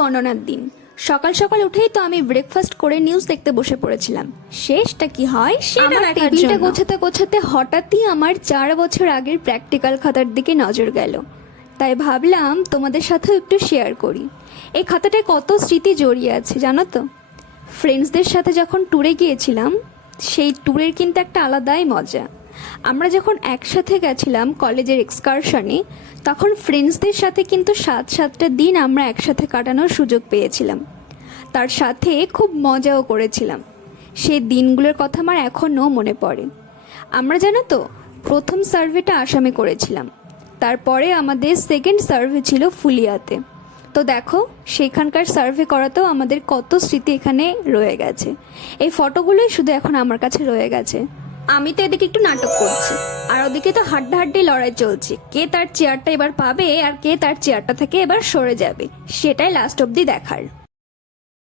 গণনার দিন। সকাল সকাল উঠেই তো আমি ব্রেকফাস্ট করে নিউজ দেখতে বসে পড়েছিলাম। শেষটা কি হয় সেটা আমার দেখার টেবিলটা জন্য গোছাতে গোছাতে হঠাৎই আমার 4 বছর আগের প্র্যাকটিক্যাল খাতার দিকে নজর গেল। তাই ভাবলাম তোমাদের সাথেও একটু শেয়ার করি। এই খাতাটায় কত স্মৃতি জড়িয়ে আছে জানো তো। ফ্রেন্ডসদের সাথে যখন ট্যুরে গিয়েছিলাম, সেই ট্যুরের কিন্তু একটা আলাদাই মজা। আমরা যখন একসাথে গেছিলাম কলেজের এক্সকারশনে, তখন ফ্রেন্ডসদের সাথে কিন্তু 7-7টা দিন আমরা একসাথে কাটানোর সুযোগ পেয়েছিলাম। তার সাথে খুব মজাও করেছিলাম। সেই দিনগুলোর কথা আমার এখনও মনে পড়ে। আমরা জানো তো প্রথম সার্ভেটা আসামে করেছিলাম, তারপরে আমাদের সেকেন্ড সার্ভে ছিল ফুলিয়াতে। তো দেখো সেখানকার সার্ভে করাতেও আমাদের কত স্মৃতি এখানে রয়ে গেছে। এই ফটোগুলোই শুধু এখন আমার কাছে রয়ে গেছে। আমি তো এদিকে একটু নাটক করছি, আর ওদিকে তো হাড্ডাহাড্ডি লড়াই চলছে, কে তার চেয়ারটা এবার পাবে আর কে তার চেয়ারটা থেকে এবার সরে যাবে, সেটাই লাস্ট অবধি দেখার।